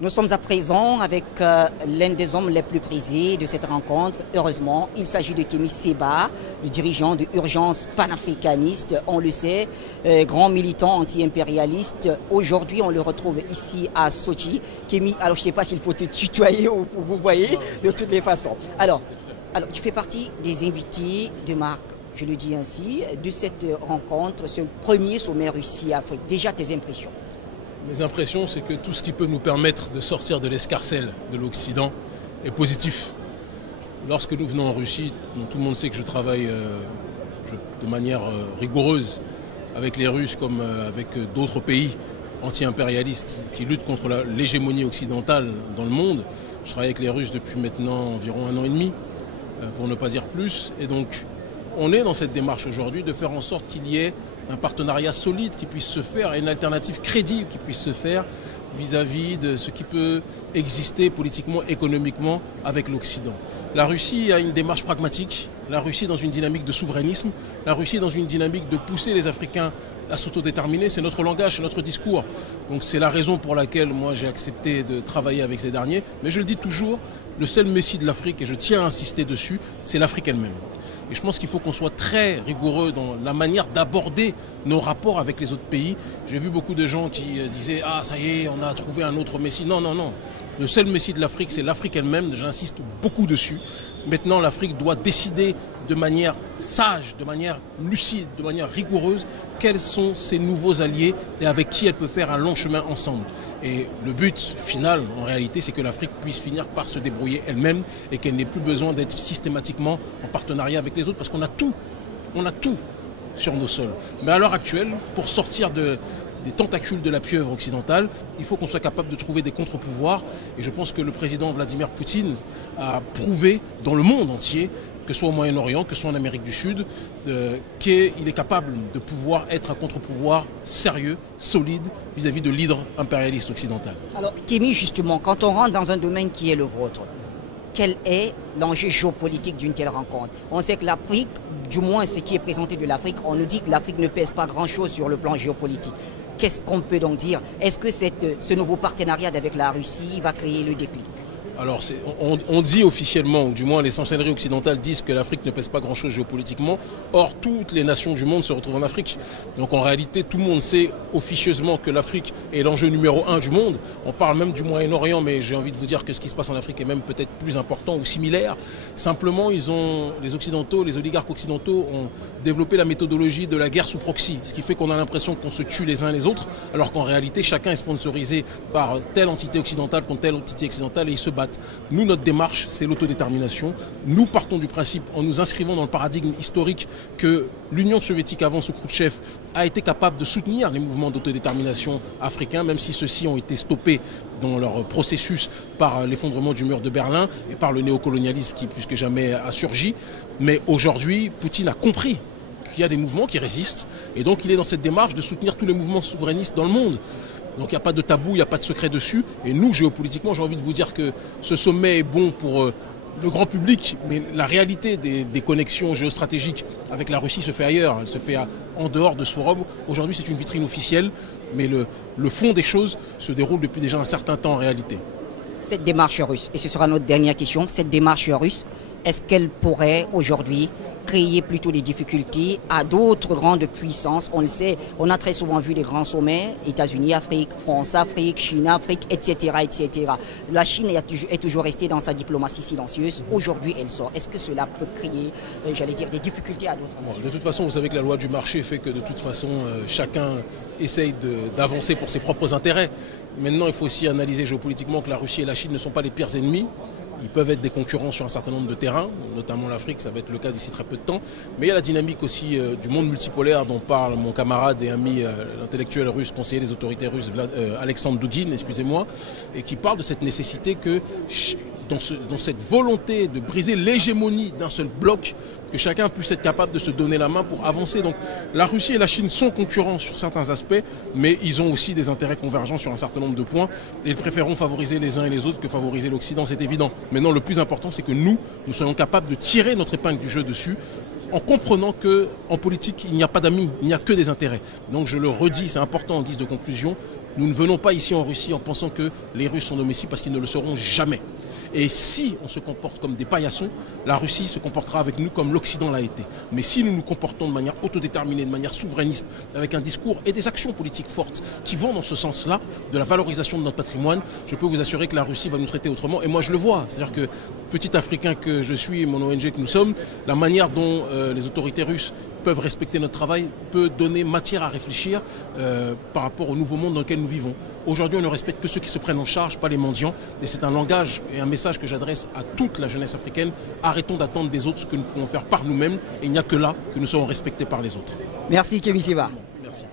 Nous sommes à présent avec l'un des hommes les plus prisés de cette rencontre. Heureusement, il s'agit de Kémi Séba, le dirigeant de Urgence panafricaniste. On le sait, grand militant anti-impérialiste. Aujourd'hui, on le retrouve ici à Sochi. Kémi, alors je ne sais pas s'il faut te tutoyer ou vous voyez, de toutes les façons. Alors, tu fais partie des invités de marque, je le dis ainsi, de cette rencontre, ce premier sommet Russie-Afrique. Déjà, tes impressions? Mes impressions, c'est que tout ce qui peut nous permettre de sortir de l'escarcelle de l'Occident est positif. Lorsque nous venons en Russie, tout le monde sait que je travaille de manière rigoureuse avec les Russes comme avec d'autres pays anti-impérialistes qui luttent contre l'hégémonie occidentale dans le monde. Je travaille avec les Russes depuis maintenant environ 1 an et demi, pour ne pas dire plus. Et donc, on est dans cette démarche aujourd'hui de faire en sorte qu'il y ait un partenariat solide qui puisse se faire et une alternative crédible qui puisse se faire vis-à-vis de ce qui peut exister politiquement, économiquement avec l'Occident. La Russie a une démarche pragmatique, la Russie est dans une dynamique de souverainisme, la Russie est dans une dynamique de pousser les Africains à s'autodéterminer, c'est notre langage, c'est notre discours. Donc c'est la raison pour laquelle moi j'ai accepté de travailler avec ces derniers. Mais je le dis toujours, le seul messie de l'Afrique, et je tiens à insister dessus, c'est l'Afrique elle-même. Et je pense qu'il faut qu'on soit très rigoureux dans la manière d'aborder nos rapports avec les autres pays. J'ai vu beaucoup de gens qui disaient « Ah, ça y est, on a trouvé un autre messie ». Non, non, non. Le seul messie de l'Afrique, c'est l'Afrique elle-même. J'insiste beaucoup dessus. Maintenant, l'Afrique doit décider de manière sage, de manière lucide, de manière rigoureuse, quels sont ses nouveaux alliés et avec qui elle peut faire un long chemin ensemble. Et le but final, en réalité, c'est que l'Afrique puisse finir par se débrouiller elle-même et qu'elle n'ait plus besoin d'être systématiquement en partenariat avec les autres parce qu'on a tout sur nos sols. Mais à l'heure actuelle, pour sortir des tentacules de la pieuvre occidentale, il faut qu'on soit capable de trouver des contre-pouvoirs. Et je pense que le président Vladimir Poutine a prouvé dans le monde entier, que ce soit au Moyen-Orient, que ce soit en Amérique du Sud, qu'il est capable de pouvoir être un contre-pouvoir sérieux, solide, vis-à-vis de l'hydre impérialiste occidental. Alors, Kémi, justement, quand on rentre dans un domaine qui est le vôtre, quel est l'enjeu géopolitique d'une telle rencontre? On sait que l'Afrique, du moins ce qui est présenté de l'Afrique, on nous dit que l'Afrique ne pèse pas grand-chose sur le plan géopolitique. Qu'est-ce qu'on peut donc dire? Est-ce que ce nouveau partenariat avec la Russie va créer le déclic? Alors, on dit officiellement, ou du moins les chancelleries occidentales disent que l'Afrique ne pèse pas grand-chose géopolitiquement. Or, toutes les nations du monde se retrouvent en Afrique. Donc en réalité, tout le monde sait officieusement que l'Afrique est l'enjeu numéro 1 du monde. On parle même du Moyen-Orient, mais j'ai envie de vous dire que ce qui se passe en Afrique est même peut-être plus important ou similaire. Simplement, les Occidentaux, les oligarques occidentaux ont développé la méthodologie de la guerre sous proxy, ce qui fait qu'on a l'impression qu'on se tue les uns les autres, alors qu'en réalité, chacun est sponsorisé par telle entité occidentale contre telle entité occidentale et ils se battent. Nous, notre démarche, c'est l'autodétermination. Nous partons du principe, en nous inscrivant dans le paradigme historique, que l'Union soviétique avant sous Khrouchtchev a été capable de soutenir les mouvements d'autodétermination africains, même si ceux-ci ont été stoppés dans leur processus par l'effondrement du mur de Berlin et par le néocolonialisme qui plus que jamais a surgi. Mais aujourd'hui, Poutine a compris qu'il y a des mouvements qui résistent et donc il est dans cette démarche de soutenir tous les mouvements souverainistes dans le monde. Donc il n'y a pas de tabou, il n'y a pas de secret dessus. Et nous, géopolitiquement, j'ai envie de vous dire que ce sommet est bon pour le grand public, mais la réalité des connexions géostratégiques avec la Russie se fait ailleurs. Elle se fait en dehors de Svorov. Aujourd'hui, c'est une vitrine officielle, mais le fond des choses se déroule depuis déjà un certain temps en réalité. Cette démarche russe, et ce sera notre dernière question, cette démarche russe, est-ce qu'elle pourrait aujourd'hui créer plutôt des difficultés à d'autres grandes puissances? On le sait, on a très souvent vu des grands sommets, États-Unis-Afrique, France-Afrique, Chine-Afrique, etc., etc. La Chine est toujours restée dans sa diplomatie silencieuse. Aujourd'hui, elle sort. Est-ce que cela peut créer, j'allais dire, des difficultés à d'autres? De toute façon, vous savez que la loi du marché fait que de toute façon, chacun essaye d'avancer pour ses propres intérêts. Maintenant, il faut aussi analyser géopolitiquement que la Russie et la Chine ne sont pas les pires ennemis. Ils peuvent être des concurrents sur un certain nombre de terrains, notamment l'Afrique, ça va être le cas d'ici très peu de temps. Mais il y a la dynamique aussi du monde multipolaire dont parle mon camarade et ami, l'intellectuel russe, conseiller des autorités russes, Alexandre Dugin, excusez-moi, et qui parle de cette nécessité que dans cette volonté de briser l'hégémonie d'un seul bloc, que chacun puisse être capable de se donner la main pour avancer. Donc la Russie et la Chine sont concurrents sur certains aspects, mais ils ont aussi des intérêts convergents sur un certain nombre de points. Et ils préféreront favoriser les uns et les autres que favoriser l'Occident, c'est évident. Maintenant, le plus important, c'est que nous soyons capables de tirer notre épingle du jeu dessus, en comprenant qu'en politique, il n'y a pas d'amis, il n'y a que des intérêts. Donc je le redis, c'est important en guise de conclusion, Nous ne venons pas ici en Russie en pensant que les Russes sont nos messies parce qu'ils ne le seront jamais. Et si on se comporte comme des paillassons, la Russie se comportera avec nous comme l'Occident l'a été. Mais si nous nous comportons de manière autodéterminée, de manière souverainiste, avec un discours et des actions politiques fortes qui vont dans ce sens-là, de la valorisation de notre patrimoine, je peux vous assurer que la Russie va nous traiter autrement. Et moi je le vois, c'est-à-dire que petit Africain que je suis et mon ONG que nous sommes, la manière dont les autorités russes peuvent respecter notre travail peut donner matière à réfléchir par rapport au nouveau monde dans lequel nous vivons. Aujourd'hui, on ne respecte que ceux qui se prennent en charge, pas les mendiants. Et c'est un langage et un message que j'adresse à toute la jeunesse africaine. Arrêtons d'attendre des autres ce que nous pouvons faire par nous-mêmes. Et il n'y a que là que nous serons respectés par les autres. Merci Kémy Séba. Merci.